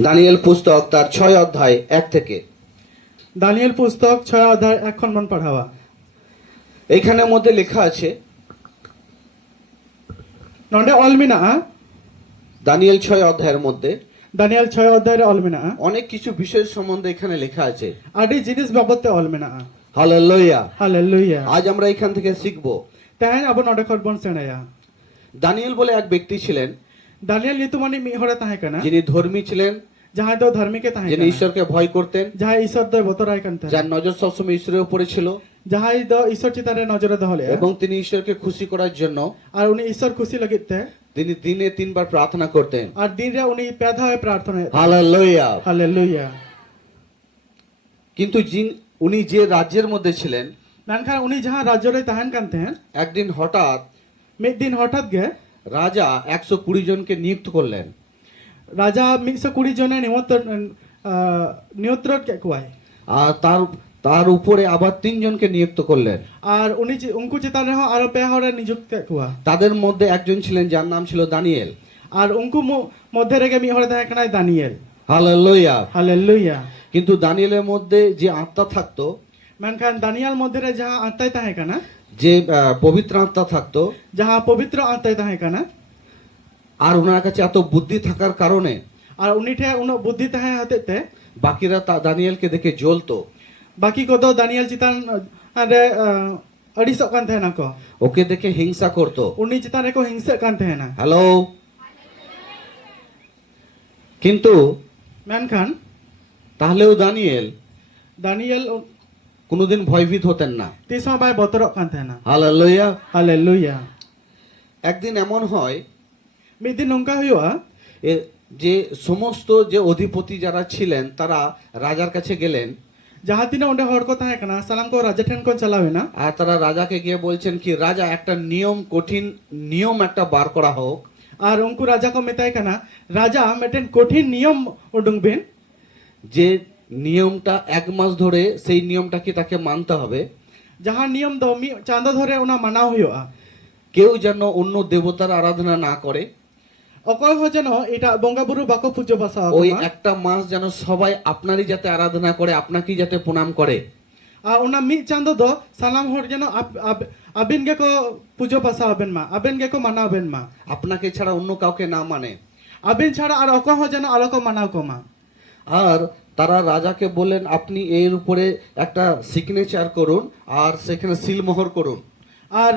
Danijel পুস্তক তার 6 অধ্যায় 1 থেকে। দানিয়েল পুস্তক 6 অধ্যায় 1 খন পড়াওয়া। এইখানের মধ্যে লেখা আছে নন্ডে অল মেনাগᱼᱟ দানিয়েল 6 অধ্যায়ের মধ্যে দানিয়েল 6 অধ্যায়ের অল মেনাগᱼᱟ অনেক কিছু বিষয় সম্বন্ধে এখানে লেখা আছে। আদি জিনিস বাবদতে অল মেনাগᱼᱟ। হালেলুয়া। হালেলুয়া। আজ আমরা এখান থেকে শিখব। তেহেন আবো নন্ডে খন বন সেনায়া। দানিয়েল বলে এক ব্যক্তি ছিলেন দানিয়েল নিতুমানি মি হরে তাহে কানা যিনি ধর্মী ছিলেন, যাহাই দো ধার্মিকে তাহে যিনি কানা ঈশ্বরকে ভয় করতেন, যাহাই ঈশ্বর দয় বতরাই কানতে যার নজর সবসময় ঈশ্বরের উপরে ছিল যাহাই দো ঈশ্বর চিতারে নজরে দহলে এবং তিনি ঈশ্বরকে খুশি করার জন্য আর উনি ঈশ্বর খুশি লাগিতে তিনি দিনে 3 বার প্রার্থনা করতেন। আর দিনে উনি পেধায় প্রার্থনা হালেলুয়া। হালেলুয়া। কিন্তু উনি যে রাজ্যের মধ্যে ছিলেন, মেনখান উনি যাহা রাজ্যরে তাহেন কানতে একদিন হঠাৎ মিদ দিন হঠাৎ গে রাজা 120 জনকে নিযুক্ত করলেন। রাজা 120 জনে নিয়ন্ত্রণ কে কুয়ায় আর তার উপরে আবার 3 জনকে নিযুক্ত করলেন। আর উনি উনকু চিতান রেহ আর পে হরে নিযুক্ত কে কুয়া। তাদের মধ্যে একজন ছিলেন যার নাম ছিল দানিয়েল। আর উনকু মধ্যে রেগে মি হরে তাহে কানাই দানিয়েল। হালেলুয়া। হালেলুয়া। কিন্তু দানিয়েলের মধ্যে যে আত্মা থাকতো, মেনখান দানিয়াল মধ্যে রে যাহা আত্মাই তাহে কানা যে পবিত্র আত্মা থাকতো, যাহা পবিত্র আত্মাই তাহে কানা আর ওনার কাছে এত বুদ্ধি থাকার কারণে আর উনি ঠে উন বুদ্ধি তাহে হতেতে বাকিরা দানিয়েলকে দেখে জ্বলতো। বাকি কত দানিয়াল চিতান রে আড়িসক কান তাহে না কো, ওকে দেখে হিংসা করতো। উনি চিতান রে কো হিংসা কান তাহে না। হ্যালো। কিন্তু মেনখান তাহলেও দানিয়েল দানিয়েল কোনোদিন ভয়ভীত হতেন না। তিস হো বাই বতরক কান তাহে না। হালেলুয়া। হালেলুয়া। একদিন এমন হয় মিদ দিন নঙ্কা হইয়া যে সমস্ত যে অধিপতি যারা ছিলেন তারা রাজার কাছে গেলেন, যাহা তিনে ওন্ডে হড় কো তাহে কানা সালাম কো রাজা ঠেন কোন চালাবে না। আর তারা রাজাকে গিয়ে বলছেন কি রাজা একটা কঠিন নিয়ম একটা বার করা হোক। আর উনকু রাজা কো মেতাই কানা রাজা মেটেন কঠিন নিয়ম উডুং বেন, যে নিয়মটা 1 মাস ধরে সেই নিয়মটা কি তাকে মানতে হবে। যাহা নিয়ম দ মি চাঁদা ধরে ওনা মানাও হইয়া। কেউ যেন অন্য দেবতার আরাধনা না করে। অকয় হ যেন এটা বঙ্গা বুরু বাকো পুজো বাসা ওই একটা মাস যেন সবাই আপনারই যাতে আরাধনা করে, আপনাকেই যাতে প্রণাম করে। আর ওনা মি চাঁদা দ সালাম হর যেন আবিন গে কো পুজো বাসা হবেন মা, আবেন গে কো মানাবেন মা, আপনাকে ছাড়া অন্য কাউকে না মানে। আবিন ছাড়া আর অকয় হ যেন আলোক মানাও কো মা। আর তারা রাজাকে বললেন আপনি এর উপরে একটা সিগনেচার করুন আর সেখানে সিলমোহর করুন। আর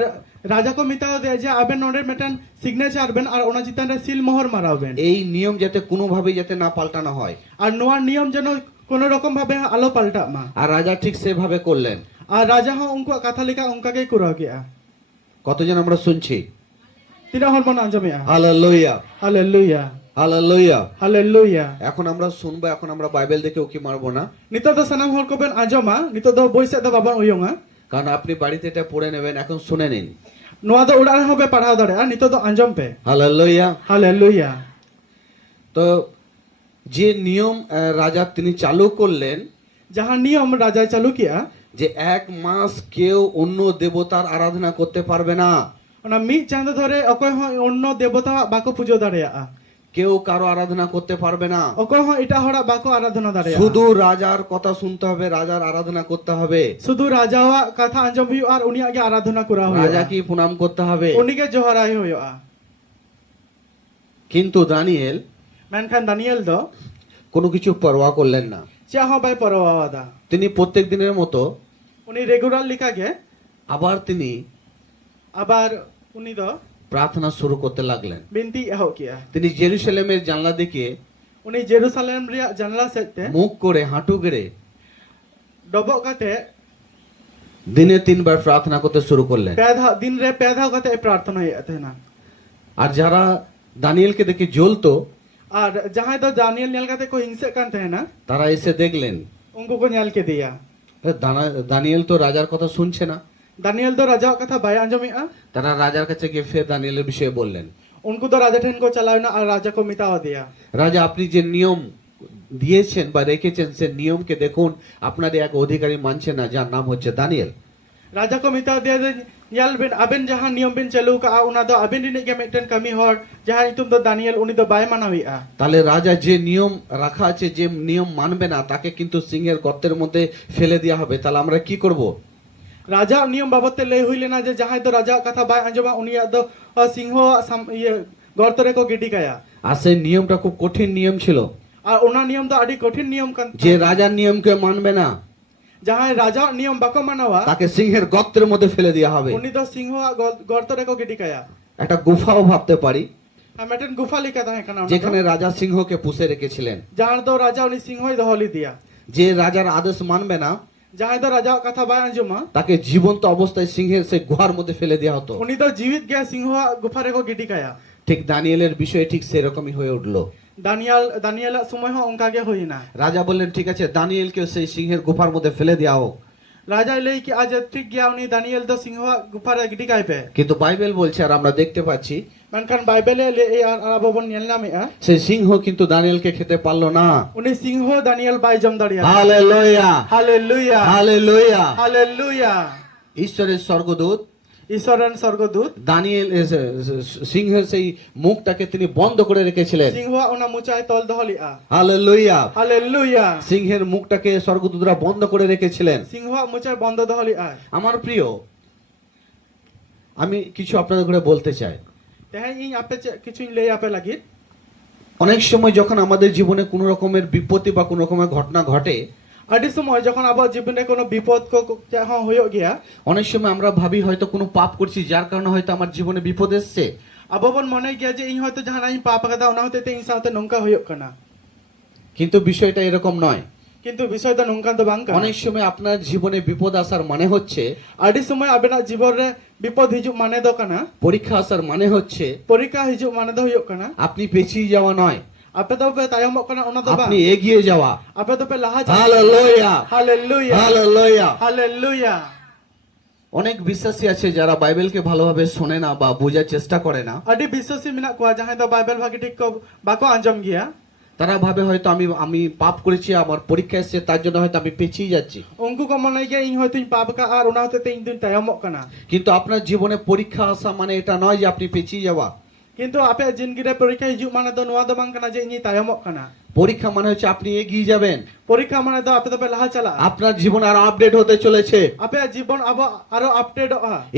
রাজা কো মিতাও দে যে আবেন নোডে মেটান সিগনেচার বেন আর ওনা চিতান রে সিল মোহর মারাবেন। এই নিয়ম যাতে কোনোভাবেই যাতে না পাল্টানো হয়। আর নোয়ার নিয়ম যেন কোন রকম ভাবে আলো পাল্টা মা। আর রাজা ঠিক সেভাবে করলেন। আর রাজা হ উনকু কথা লেখা উনকাকে কুরা গিয়া। কতজন আমরা শুনছি? তিনা হরমন আঞ্জমিয়া। হালেলুয়া। হালেলুয়া। হালেলুয়া। হালেলুয়া। এখন আমরা শুনবো, এখন আমরা বাইবেল দেখে উকি মারবো না, নিতো তো সানাম হর কো বেন আঞ্জমা, নিতো তো বইসে তো বাবা উয়ঙ্গা। কারণ আপনি বাড়িতে এটা পড়ে নেবেন। এখন শুনে নিন। নোয়া তো উড়ান হবে পড়াও দাঁড়ে আর নিতো তো আঞ্জম পে। হালেলুয়া। হালেলুয়া। তো যে নিয়ম রাজা তিনি চালু করলেন, যাহা নিয়ম রাজা চালু কিয়া যে 1 মাস কেউ অন্য দেবতার আরাধনা করতে পারবে না। ওনা মি চাঁদ ধরে অকয় হ অন্য দেবতা বাকো পুজো দাঁড়িয়া, কেউ কারো আরাধনা করতে পারবে না। অকয় হ এটা হড়া বাকো আরাধনা দাঁড়িয়া। শুধু রাজার কথা শুনতে হবে, রাজার আরাধনা করতে হবে। শুধু রাজাওয়া কথা আঞ্জম হইও আর উনি আগে আরাধনা করা হইও। রাজা কি প্রণাম করতে হবে। উনিকে জোহরাই হইও। কিন্তু দানিয়েল মেনখান দানিয়েল দ কোনো কিছু পরোয়া করলেন না। চা হ বাই পরওয়াদা। তিনি প্রত্যেক দিনের মতো উনি রেগুলার লিখাগে আবার তিনি আবার উনি দ প্রার্থনা শুরু করতে লাগলেন। বিনতি এহো কিয়া। তিনি জেরুসালেমের জানলা দিকে উনি জেরুসালেম রিয়া জানলা সেতে মুখ করে হাঁটু গেড়ে ডবক কাতে দিনে 3 বার প্রার্থনা করতে শুরু করলেন। পেধা দিন রে পেধা কাতে প্রার্থনা হইতে না। আর যারা দানিয়েলকে দেখে জ্বলতো, আর যাহাই তো দানিয়েল নেল কাতে কো হিংসা কান থাকে না, তারা এসে দেখলেন উনকো কো নেল কে দিয়া দানিয়েল তো রাজার কথা শুনছে না। দানিয়েল তো রাজা কথা বাই আঞ্জমিয়া। তারা রাজার কাছে গিয়ে ফের দানিয়েলের বিষয়ে বললেন। উনকু তো রাজা ঠেন কো চালাও না আর রাজা কো মিটাও দিয়া। রাজা আপনি যে নিয়ম দিয়েছেন বা রেখেছেন সে নিয়মকে দেখুন, আপনার এক অধিকারী মানছে না যার নাম হচ্ছে দানিয়েল। राजा को मिता दिया जे nyal bin aben jahan niyom bin chalu ka una do aben rini ge miten kami hor jahan itum do Daniel uni do bai manawi'a তাহলে রাজা যে নিয়ম রাখা আছে, যে নিয়ম মানবে না তাকে কিন্তু সিংহের গর্তের মধ্যে ফেলে দেওয়া হবে। তাহলে আমরা কি করব? राजा नियम बाबत लय हुई ना जे जहां दो राजा कथा बाय अंजमा उनिया दो सिंह ये गौरतरे को गिडी काया আর সেই নিয়মটা খুব কঠিন নিয়ম ছিল, और उना नियम दो आडी कठिन नियम कन যে রাজার নিয়মকে মানবে না जहां राजा नियम बाको मानावा তাকে সিংহের গর্তের মধ্যে ফেলে দেওয়া হবে। उनी दो सिंह गौरतरे को गिडी काया একটা গুফাও ভাবতে পারি, मेटन गुफा लिखा था kana যেখানে রাজা সিংহকে পুষে রেখেছিলেন। जहां दो राजा उनी सिंह दहली दिया যে রাজার আদেশ মানবে না जहां दो राजा कथा बाय अंजमा তাকে জীবন্ত অবস্থায় সিংহের সেই গুহার মধ্যে ফেলে দেওয়া হতো। उनी दो जीवित गया सिंह गुफारे को गिडी काया ঠিক দানিয়েলের বিষয়ে ঠিক সেরকমই হয়ে উঠলো। दानियल समय हो उनका गे हुई ना রাজা বললেন ঠিক আছে, দানিয়েলকে সেই সিংহের গুহার মধ্যে ফেলে দেওয়া হোক। राजा ले कि आज ठीक गया उनी दानियल दो सिंह गुफारे गिडी काय पे কিন্তু বাইবেল বলছে আর আমরা দেখতে পাচ্ছি मेनखान बाइबल ले ए आबोबन नेल नामेआ সেই সিংহ কিন্তু দানিয়েলকে খেতে পারলো না। उनी सिंह दानियल बाय जम दाड़िया হালেলুয়া, हालेलुया হালেলুয়া। हालेलुया ঈশ্বরের স্বর্গদূত ईश्वरन स्वर्गदूत দানিয়েল সিংহের সেই মুখটাকে তিনি বন্ধ করে রেখেছিলেন। सिंह उना मुचाय तोल दहलिआ হালেলুয়া। हालेलुया সিংহের মুখটাকে স্বর্গদূতরা বন্ধ করে রেখেছিলেন। सिंह मुचाय बंद दहलिआ আমার প্রিয়, আমি কিছু আপনাদের করে বলতে চাই। तेहे इन आपे किछुन ले आपे लागि অনেক সময় যখন আমাদের জীবনে কোনো রকমের বিপত্তি বা কোনো রকমের ঘটনা ঘটে, আদি সময় যখন আবার জীবনে কোনো বিপদ কো হ্যাঁ হয়ে গিয়া অনেক সময় আমরা ভাবি হয়তো কোনো পাপ করছি যার কারণে হয়তো আমার জীবনে বিপদ এসছে। আবাবন মনে গিয়া যে ইন হয়তো জাহানা ইন পাপ কাদা ওনা হতে ইন সাথে নঙ্কা হয়ে কানা কিন্তু বিষয়টা এরকম নয়। কিন্তু বিষয়টা নঙ্কা তো বাঙ্কা অনেক সময় আপনার জীবনে বিপদ আসার মানে হচ্ছে, আদি সময় আবেনা জীবনে বিপদ হিজু মানে দো কানা পরীক্ষা আসার মানে হচ্ছে পরীক্ষা হিজু মানে দো হয়ে কানা আপনি পিছিয়ে যাওয়া নয়, আপে তো পে তায়ম কানা ওনা তো বা আপনি এগিয়ে যাওয়া। আপে তো pay Laha hallelujah, hallelujah hallelujah. Hallelujah অনেক বিশ্বাসী আছে যারা বাইবেলকে ভালোভাবে শোনে না বা বোঝার চেষ্টা করে না। আদি বিশ্বাসী মিনা কোয়া জাহাই তো বাইবেল ভাগে ঠিক কো বাকো আঞ্জম গিয়া তারা ভাবে হয়তো আমি পাপ করেছি, আমার পরীক্ষা এসেছে, তার জন্য হয়তো আমি পিছিয়ে যাচ্ছি। উনকু কো মনে গিয়া ইন হয়তো ইন পাপ কা আর ওনা হতে ইন দিন তায়ম কানা কিন্তু আপনার জীবনে পরীক্ষা আসা মানে এটা নয় যে আপনি পিছিয়ে যাওয়া। কিন্তু আপে জিনগিরে পরীক্ষা হিজু মানে তো নোয়া দো বাং কানা যে ইনি তায়ম কানা পরীক্ষা মানে হচ্ছে আপনি এগিয়ে যাবেন, পরীক্ষা মানে তো আপে তো পে লাহা চালা আপনার জীবন আরো আপডেট হতে চলেছে। আপে জীবন আবো আরো আপডেট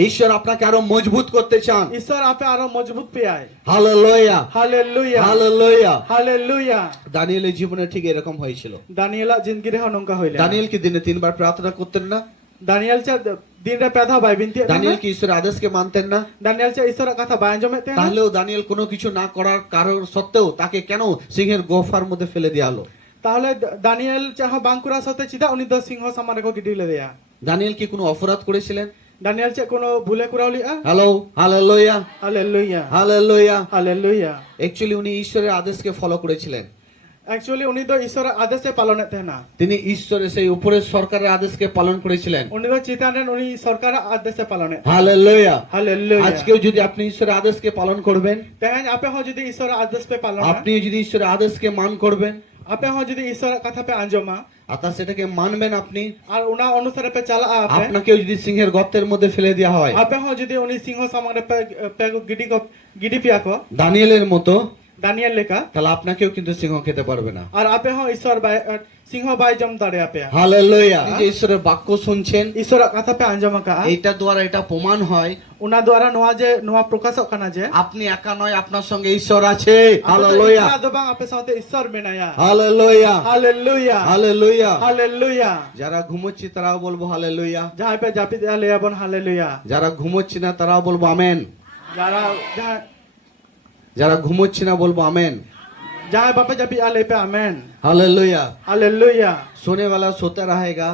ঈশ্বর আপনাকে আরো মজবুত করতে চান। ঈশ্বর আপে আরো মজবুত পেয়ায় হালেলুয়া, হালেলুয়া হালেলুয়া। হালেলুয়া দানিয়েলের জীবনে ঠিক এরকম হয়েছিল। দানিয়েলা জিনগিরে নঙ্কা হইলে দানিয়েল কি দিনে 3 বার প্রার্থনা করতেন না? দানিয়েল চা দিন রে পেধা বাই বিনতি দানিয়েল কি ঈশ্বরের আদেশকে মানতেন না? দানিয়েল চা ঈশ্বর কথা বায়ান জমেতে তাহলেও দানিয়েল কোনো কিছু না করার কারণ সত্ত্বেও তাকে কেন সিংহের গোফার মধ্যে ফেলে দেওয়া হলো? তাহলে দানিয়েল চাহ বাঙ্কুরা সাথে চিদা উনি দো সিংহ সামারে কো গিডিলে দেয়া দানিয়েল কি কোনো অপরাধ করেছিলেন? দানিয়েল চা কোনো ভুলে কুরাউলি hello, hallelujah, hallelujah hallelujah. Hallelujah actually উনি ঈশ্বরের আদেশকে ফলো করেছিলেন। অ্যাকচুয়ালি উনি তো ঈশ্বরের আদেশে পালন করতে না তিনি ঈশ্বরের সেই উপরের সরকারের আদেশকে পালন করেছিলেন। উনি তো চিতানেন উনি সরকারের আদেশে পালন হালেলুয়া। হালেলুয়া আজকেও যদি আপনি ঈশ্বরের আদেশকে পালন করবেন, তেহেন আপে হ যদি ঈশ্বরের আদেশ পে পালন আপনি যদি ঈশ্বরের আদেশকে মান করবেন, আপে হ যদি ঈশ্বরের কথা পে আঞ্জমা অর্থাৎ সেটাকে মানবেন আপনি, আর উনা অনুসারে পে চালা আপে আপনাকেও যদি সিংহের গর্তের মধ্যে ফেলে দেওয়া হয়, আপে হ যদি উনি সিংহ সামারে পে গিডি পিয়া কো দানিয়েলের মতো, দানিয়েল লেখা তাহলে আপনাকেও কিন্তু সিংহ খেতে পারবে না। আর আপে হ ঈশ্বর বাই সিংহ বাই জম দাঁড়ে আপে হালেলুয়া। এই যে ঈশ্বরের বাক্য শুনছেন, ঈশ্বরের কথা পে আঞ্জমা কা এইটা দ্বারা এটা প্রমাণ হয় উনা দ্বারা নোয়া যে নোয়া প্রকাশক কানা যে আপনি একা নয়, আপনার সঙ্গে ঈশ্বর আছে। হালেলুয়া, দবাং আপে সাথে ঈশ্বর মেনায়া হালেলুয়া, হালেলুয়া হালেলুয়া। হালেলুয়া যারা ঘুমোচ্ছি তারাও বলবো হালেলুয়া, যাহাই পে জাপি দেয়া লেয়াবন হালেলুয়া যারা ঘুমোচ্ছি না তারাও বলবো আমেন, যারা যারা ঘুমোচ্ছি না বলবো আমেন। যাহাই বাপে জাপি আলে পে আমেন हालेलुया। हालेलुया सोने वाला सोता रहेगा,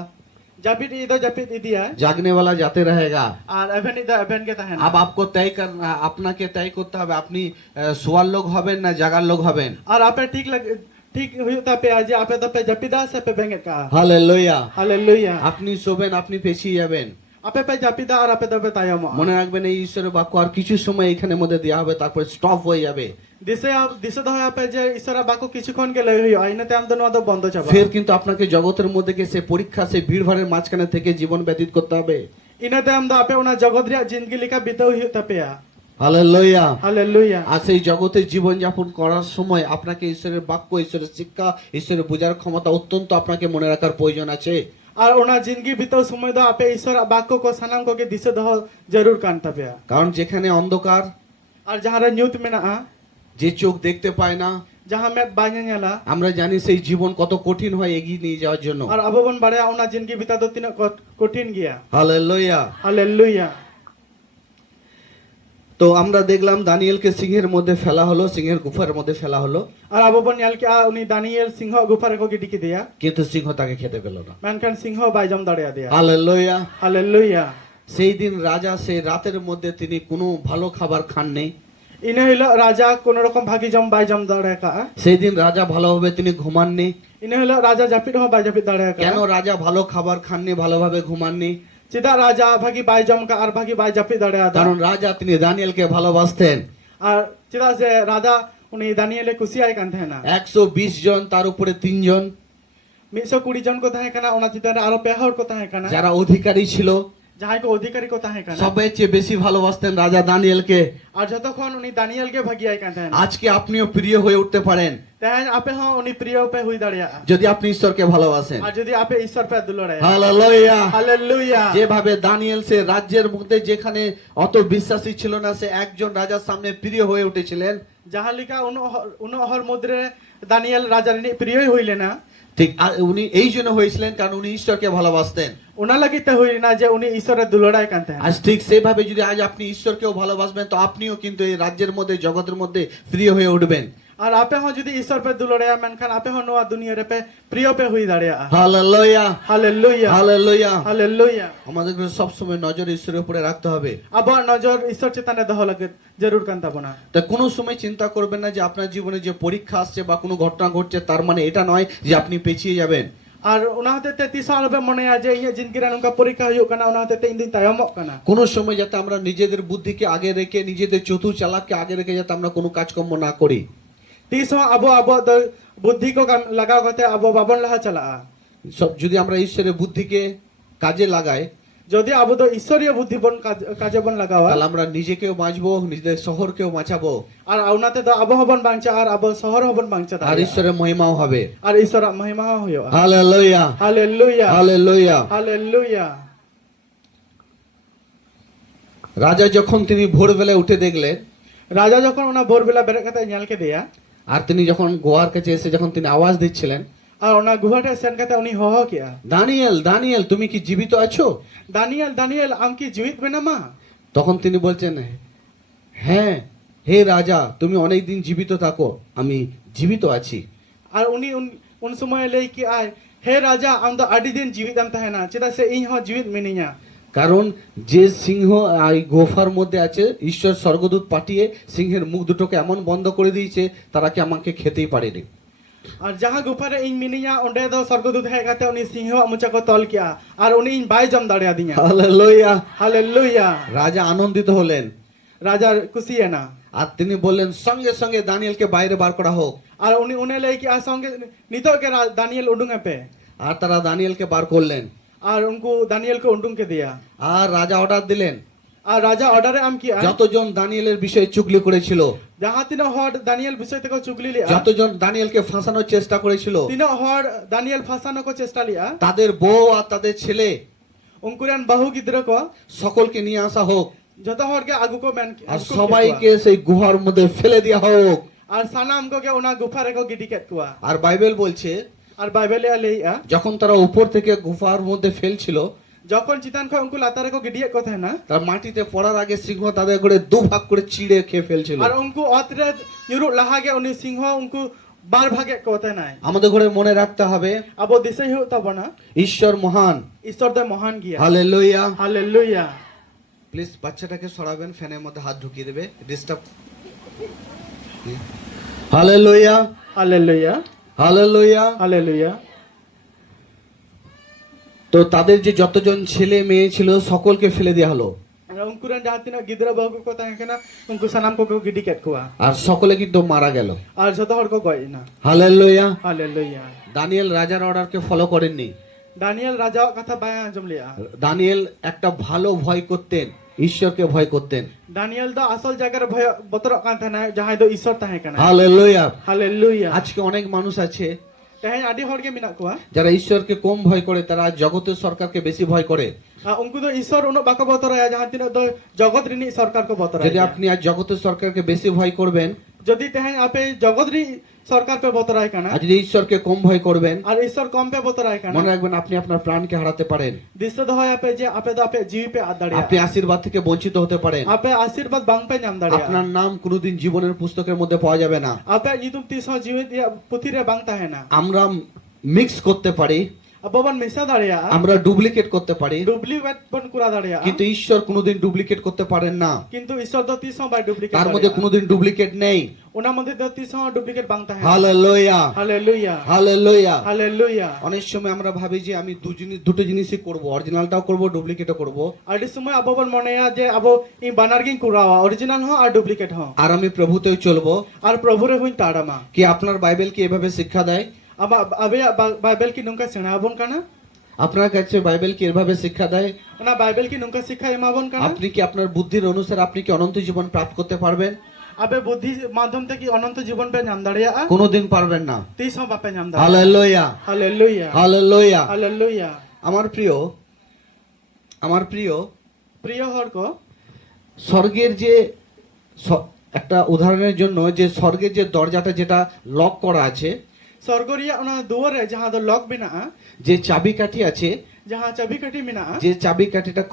জাপিত ইদো জাপিত ইদিয়া जागने वाला जाते रहेगा। আর এভেন ইদা এভেন কে তাহেন अब आपको तय करना, আপনাকে তয় করতে হবে আপনি শোয়ার লোক হবেন না জাগার লোক হবেন। আর আপে ঠিক হুইতা পে আজ আপে তো পে জাপিদা সে পে বেঙ্গে কা হালেলুয়া। হালেলুয়া আপনি শোবেন, আপনি পেছিয়ে যাবেন। আপে পে জাপিদা আর আপে তো পে তায়ম মনে রাখবেন এই ঈশ্বরের বাক্য আর কিছু সময় এখানে মধ্যে দেওয়া হবে, তারপরে স্টপ হয়ে যাবে। দিশে দহ আপে যে ঈশ্বর বাকো কিছুক্ষণ কে লই হই আইনাতে আমদন ওয়াদ বন্ধ চাবা ফের কিন্তু আপনাকে জগতের মধ্যে সে পরীক্ষা, সে ভিড় ভাড়ের মাঝখানে থেকে জীবন ব্যতীত করতে হবে। ina tayam do ape ona jagot reya jindgi leka bitau hu tapeya hallelujah. hallelujah আর সেই জগতে জীবনযাপন করার সময় আপনাকে ঈশ্বরের বাক্য, ঈশ্বরের শিক্ষা, ঈশ্বরের বোঝার ক্ষমতা অত্যন্ত আপনাকে মনে রাখার প্রয়োজন আছে। আর ওনা জিন্দগি bitau সময় do ape ঈশ্বর বাক্য ko sanam ko ke dise doh jarur kan tapeya কারণ যেখানে অন্ধকার, আর jahara nyut mena যে চোখ দেখতে পায় না, jaha met banya nyala আমরা জানি সেই জীবন কত কঠিন হয় এগিয়ে নিয়ে যাওয়ার জন্য। আর abo bon baraya ona jindgi bitau do tina kotin gaya hallelujah. hallelujah তো আমরা দেখলাম দানিয়েলকে সিংহের মধ্যে ফেলা হলো, সিংহের গুফার মধ্যে ফেলা হলো, আর abo bon nyal ke uni daniel singho gupare ko gidi ki deya কিন্তু সিংহ তাকে খেতে পেল না। mankan singho bai jam dareya deya hallelujah. hallelujah সেই দিন রাজা সেই রাতের মধ্যে তিনি কোনো ভালো খাবার খাননি। ina hilo raja kono rokom bhagi jam bai jam dareya ka সেই দিন রাজা ভালোভাবে তিনি ঘুমাননি। ina hilo raja japit ho bai japit dareya কেন ka রাজা ভালো খাবার খাননি, ভালোভাবে ঘুমাননি? cida raja bhagi bai jam ka ar bhagi bai japit dareya da কারণ রাজা তিনি দানিয়েলকে ভালোবাসতেন। আর cida je raja uni daniel e kusi ai kan thena 120 জন, তার উপরে 3 জন 120 জন ko tahe kana ona cida aro pehor ko tahe kana যারা অধিকারী ছিল, jahai ko অধিকারী ko tahe kana সবাই চেয়ে বেশি ভালোবাসতেন রাজা দানিয়েলকে। আর যতক্ষণ উনি দানিয়েল কে ভাগি আই কান thena আজকে আপনিও প্রিয় হয়ে উঠতে পারেন তাই আপে হ উনি প্রিয় পে হুই দাঁড়িয়া যদি আপনি ঈশ্বরকে ভালোবাসেন। আর যদি আপে ঈশ্বর পে দুলড়ে হালেলুয়া। হালেলুয়া যেভাবে দানিয়েল সে রাজ্যের মধ্যে যেখানে অত বিশ্বাসী ছিল না, সে একজন রাজার সামনে প্রিয় হয়ে উঠেছিলেন, জাহালিকা উনহর মুদ্রে দানিয়েল রাজার নি প্রিয়ই হইলে না, ঠিক উনি এই জন্য হয়েছিলেন কারণ উনি ঈশ্বরকে ভালোবাসতেন। উনা লাগিতে হই না যে উনি ঈশ্বরের দুলড়াই কান thena আজ ঠিক সেইভাবে যদি আজ আপনি ঈশ্বরকেও ভালোবাসবেন তো আপনিও কিন্তু এই রাজ্যের মধ্যে, জগতের মধ্যে প্রিয় হয়ে উঠবেন। আর আপে হ যদি ঈশ্বর পে দুলড়ে মেনখান আপে হ নোয়া দুনিয়া রে পে প্রিয় পে হুই দাঁড়িয়া হালেলুয়া। Hallelujah hallelujah. হালেলুয়া আমাদের সব সময় নজর ঈশ্বরের উপরে রাখতে হবে। আবার নজর ঈশ্বর চেতনে দহ লাগে জরুর কান তাবনা তা কোনো সময় চিন্তা করবেন না যে আপনার জীবনে যে পরীক্ষা আসছে বা কোনো ঘটনা ঘটছে তার মানে এটা নয় যে আপনি পেছিয়ে যাবেন। আর ওনা হতে 33 সাল হবে মনে আছে ইয়া জিন্দগি রে নকা পরীক্ষা হইও কানা ওনা হতে 3 দিন তায়মক কানা কোনো সময় যাতে আমরা নিজেদের বুদ্ধিকে আগে রেখে, নিজেদের চতুর চালাককে আগে রেখে যাতে আমরা কোনো কাজকর্ম না করি। 30 আবো আবো বুদ্ধি কো লাগাও করতে আবো বাবন লাহা চালা সব যদি আমরা ঈশ্বরের বুদ্ধিকে কাজে লাগাই যদি আবো তো ঈশ্বরীয় বুদ্ধি বন কাজে বন লাগাওয়া তাহলে আমরা নিজেকেও বাঁচবো, নিজেদের শহরকেও বাঁচাবো, আর আউনাতে তো আবো হবন বাংচা আর আবো শহর হবন বাংচা আর ঈশ্বরের মহিমাও হবে। আর ঈশ্বর মহিমা হইও হালেলুয়া। Hallelujah hallelujah. হালেলুয়া রাজা যখন তিনি ভোরবেলায় উঠে দেখলেন, রাজা যখন ওনা ভোরবেলা বেরে কাতে ᱧᱮᱞ দেয়া আর তিনি যখন গোয়ার কাছে এসে যখন তিনি আওয়াজ দিচ্ছিলেন, আর ওনা গুহাটা সেন কাতে উনি হহ কিয়া দানিয়েল, দানিয়েল তুমি কি জীবিত আছো? দানিয়েল দানিয়েল আম কি জীবিত বেনা মা তখন তিনি বলছেন, হ্যাঁ হে রাজা, তুমি অনেক দিন জীবিত থাকো, আমি জীবিত আছি। আর উনি উন সময় লই কি আয় হে রাজা আম তো আডি দিন জীবিত আম তাহেনা চেদা সে ইন হ জীবিত মিনিয়া কারণ যে সিংহ এই গোফার মধ্যে আছে, ঈশ্বর স্বর্গদূত পাঠিয়ে সিংহের মুখ দুটোকে এমন বন্ধ করে দিয়েছে তারা কি আমাকে খেতেই পারেনি। আর যাহা গুফারে ইন মিনিয়া ওন্ডে দো স্বর্গদূত হে কাতে উনি সিংহ মুচা কো তল কিয়া আর উনি ইন বাই জম দাঁড়িয়া দিয়া হালেলুয়া। হালেলুয়া রাজা আনন্দিত হলেন রাজার খুশি না আর তিনি বললেন সঙ্গে সঙ্গে দানিয়েলকে বাইরে বার করা হোক। আর উনি উনে লই কি সঙ্গে নিতো কে দানিয়েল উডুঙে পে আর তারা দানিয়েলকে বার করলেন আর উনকু দানিয়েল কে উডুং কে দিয়া আর রাজা অর্ডার দিলেন আর রাজা অর্ডারে আম কি যতজন দানিয়েলের বিষয়ে চুগলি করেছিল, যাহা তিনো হড দানিয়েল বিষয় থেকে চুগলি লিয়া যতজন দানিয়েলকে ফাঁসানোর চেষ্টা করেছিল, তিনো হড দানিয়েল ফাসানো কো চেষ্টা লিয়া তাদের বউ আর তাদের ছেলে উনকুরান বাহু গিদ্র কো সকলকে নিয়ে আসা হোক যত হড কে আগু কো মেন আর সবাইকে সেই গুহার মধ্যে ফেলে দেওয়া হোক। আর সানাম কো কে ওনা গুফা রে কো গিডি কেট কুয়া আর বাইবেল বলছে আর বাইবেলে লইয়া যখন তারা উপর থেকে গুহার মধ্যে ফেলছিল, যখন চিতান খয় উনকু লাতারে কো গিডিয়ে কথা না তার মাটিতে পড়ার আগে সিংহ তাদের করে দুভাগ করে চিড়ে খেয়ে ফেলছিল। আর উনকু অতরে ইউরু লাহাগে উনি সিংহ উনকু বার ভাগে কথা নাই। আমাদের ঘরে মনে রাখতে হবে আবো দিশে হিউ তবনা ঈশ্বর মহান। ঈশ্বর দে মহান গিয়া হালেলুয়া। হালেলুয়া। প্লিজ বাচ্চাটাকে সরাবেন, ফ্যানের মধ্যে হাত ঢুকিয়ে দেবে, disturb. Hallelujah. Hallelujah. Hallelujah. Hallelujah. তো তাদের যে যতজন ছেলে মেয়ে ছিল সকলকে ফেলে দেওয়া হলো উনকুরান যাহা তিনা গিদ্রা বাহু কো তাহে কেনা উনকু সানাম কো গিডি কেট কুয়া আর সকলে কিন্তু মারা গেল। আর যত হড কো গয় না। হালেলুয়া। হালেলুয়া। দানিয়েল রাজার অর্ডারকে ফলো করেননি। দানিয়েল রাজাও কথা বায় আঞ্জম লিয়া দানিয়েল একটা ভালো ভয় করতেন, ঈশ্বরকে ভয় করতেন। দানিয়েল দো আসল জায়গার ভয় বতর কান থানা যাহাই দো ঈশ্বর তাহে কানা হালেলুয়া। হালেলুয়া আজকে অনেক মানুষ আছে তাহে আদি হড়গে মিনা কোয়া যারা ঈশ্বরকে কম ভয় করে, তারা জগতের সরকারকে বেশি ভয় করে। উনকু দো ঈশ্বর উনো বাকো বতরায়া যাহান তিনা দো জগৎ রিনি সরকার কো বতরায়া যদি আপনি আজ জগতের সরকারকে বেশি ভয় করবেন, যদি তেহে আপে জগৎ রি সরকার পে বতরায় কানা আর যদি ঈশ্বরকে কম ভয় করবেন, আর ঈশ্বর কম পে বতরায় কানা মনে রাখবেন আপনি আপনার প্রাণকে হারাতে পারেন, দিস্ত দো হয় আপে যে আপে দো আপে জীব পে আদাড়িয়া আপনি আশীর্বাদ থেকে বঞ্চিত হতে পারেন, আপে আশীর্বাদ বাং পে নাম দাড়িয়া আপনার নাম কোনোদিন জীবনের পুস্তকের মধ্যে পাওয়া যাবে না। আপে নিতুম তিস জীবিত পুথিরে বাং তাহে না আমরা মিক্স করতে পারি, আববান মিশা দাড়িয়া আমরা ডুপ্লিকেট করতে পারি, ডুপ্লিকেট বন কুরা দাড়িয়া কিন্তু ঈশ্বর কোনোদিন ডুপ্লিকেট করতে পারেন না। কিন্তু ঈশ্বর দো তিস বাই ডুপ্লিকেট তার মধ্যে কোনোদিন ডুপ্লিকেট নেই। ওনা মধ্যে দো তিস ডুপ্লিকেট বাং তাহে হালেলুয়া, হালেলুয়া হালেলুয়া। হালেলুয়া অনেক সময় আমরা ভাবি যে আমি দুটো জিনিসই করব, অরিজিনালটাও করব, ডুপ্লিকেটও করব, আদি সময় আববান মনেয়া যে আবো ই বানারগিং কুরাওয়া অরিজিনাল হ আর ডুপ্লিকেট হ আর আমি প্রভুতেও চলবো। আর প্রভুরে হুইন তাড়ামা কি আপনার বাইবেল কি এভাবে শিক্ষা দেয়? আবা আবে বাইবেল কি নুঙ্কা সেনাবন কানা আপনার কাছে বাইবেল কি এভাবে শিক্ষা দেয়? ওনা বাইবেল কি নুঙ্কা শিক্ষা এমাবন কানা আপনি কি আপনার বুদ্ধির অনুসারে আপনি কি অনন্ত জীবন প্রাপ্ত করতে পারবেন? আবে বুদ্ধি মাধ্যম থেকে অনন্ত জীবন পে নাম দাঁড়িয়া কোনোদিন পারবেন না। তিস বাপে নাম দাঁড়িয়া হালেলুয়া, হালেলুয়া হালেলুয়া। হালেলুয়া আমার প্রিয় প্রিয় হরক স্বর্গের যে একটা উদাহরণের জন্য, যে স্বর্গের যে দরজাটা যেটা লক করা আছে, স্বর্গরিয়া ওনা দুয়ারে যাহা দো লক বিনা যে চাবিকাঠি আছে, যাহা চাবিকাঠি মিনা যে চাবিকাঠিটা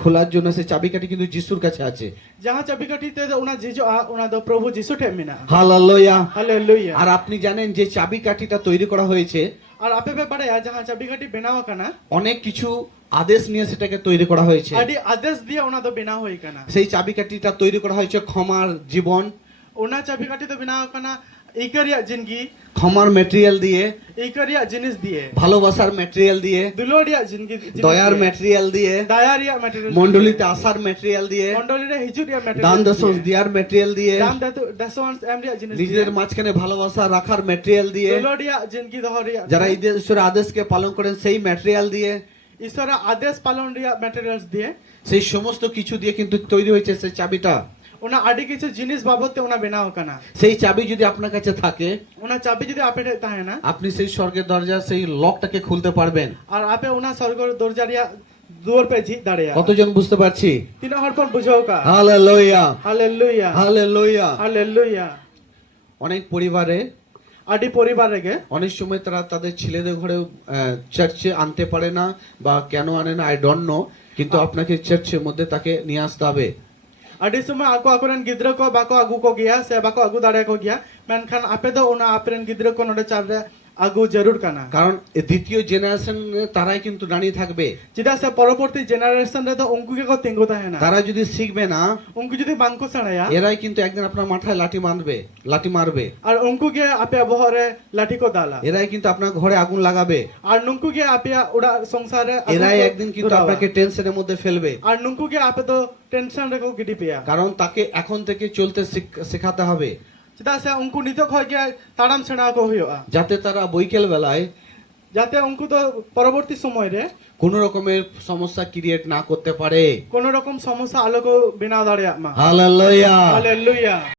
খোলার জন্য সেই চাবিকাঠি কিন্তু যিশুর কাছে আছে। যাহা চাবিকাঠি তে ওনা জিজো ওনা দো প্রভু যিশু টে মিনা হালেলুয়া। হালেলুয়া আর আপনি জানেন যে চাবিকাঠিটা তৈরি করা হয়েছে, আর আপে পে পাড়ে যাহা চাবিকাঠি বেনাও কানা অনেক কিছু আদেশ নিয়ে সেটাকে তৈরি করা হয়েছে। আদি আদেশ দিয়ে ওনা দো বেনা হই কানা সেই চাবিকাঠিটা তৈরি করা হয়েছে ক্ষমার জীবন, ওনা চাবিকাঠি তো বেনাও কানা ইকারিয়া জিনগি ক্ষমার ম্যাটেরিয়াল দিয়ে, ইকারিয়া জিনিস দিয়ে ভালোবাসার ম্যাটেরিয়াল দিয়ে, দুলোডিয়া জিনগি দয়ার ম্যাটেরিয়াল দিয়ে, দায়ারিয়া ম্যাটেরিয়াল মণ্ডলীতে আসার ম্যাটেরিয়াল দিয়ে, মন্ডলীরে হিজুরিয়া দান ম্যাটেরিয়াল দশম দেওয়ার ম্যাটেরিয়াল দিয়ে, দাম দশওয়ান্স এমরিয়া জিনিস নিজেদের মাঝখানে ভালোবাসা রাখার ম্যাটেরিয়াল দিয়ে, দুলোডিয়া জিনগি দহরিয়া যারা ঈশ্বরের আদেশকে পালন করেন সেই ম্যাটেরিয়াল দিয়ে, ঈশ্বরের আদেশ পালন রিয়া ম্যাটেরিয়ালস দিয়ে সেই সমস্ত কিছু দিয়ে কিন্তু তৈরি হয়েছে সেই চাবিটা। ওনা আদি কিছু জিনিস বাবদতে ওনা বেনাও কানা সেই চাবি যদি আপনার কাছে থাকে, ওনা চাবি যদি আপে তাহে না আপনি সেই স্বর্গের দরজা সেই লকটাকে খুলতে পারবেন। আর আপে ওনা স্বর্গর দরজারিয়া দুয়ার পে জি দাঁড়িয়া কতজন বুঝতে পারছি? তিন হর পর বুঝাও কা হালেলুয়া, হালেলুয়া হালেলুয়া। হালেলুয়া অনেক পরিবারে আদি পরিবারে গে অনেক সময় তারা তাদের ছেলেদের ঘরে চার্চে আনতে পারে না, বা কেন আনে না আই ডোন্ট নো, কিন্তু আপনাকে চার্চের মধ্যে তাকে নিয়ে আসতে হবে। আদি সময় আকো আকরেন গিদ্র কো বাকো আগু কো গিয়া সে বাকো আগু দাঁড়ে কো গিয়া মেনখান আপে দো ওনা আপরেন গিদ্র কো নডে চাবে আগু জরুর কানা কারণ দ্বিতীয় জেনারেশন তারাই কিন্তু দাঁড়িয়ে থাকবে। চিদা সে পরবর্তী জেনারেশন রে তো উনকু কে কো তিঙ্গু তাহে না তারা যদি শিখবে না, উনকু যদি বাংকো সাড়ায়া এরাই কিন্তু একদিন আপনার মাথায় লাঠি মারবে, আর উনকু কে আপে বহরে লাঠি কো দালা এরাই কিন্তু আপনার ঘরে আগুন লাগাবে, আর নুনকু কে আপে ওড়া সংসারে এরাই একদিন কিন্তু আপনাকে টেনশনের মধ্যে ফেলবে। আর নুনকু কে আপে তো টেনশন রে কো গিডি পিয়া কারণ তাকে এখন থেকে চলতে শেখাতে হবে, চিদা সে উনকু নিতক হয় গিয়া তাড়াম সেনা কো হইয়া যাতে তারা বৈকাল বেলায় যাতে উনকু তো পরবর্তী সময় রে কোন রকমের সমস্যা ক্রিয়েট না করতে পারে। কোন রকম সমস্যা আলোক বিনা দাঁড়িয়া মা হালেলুয়া। হালেলুয়া।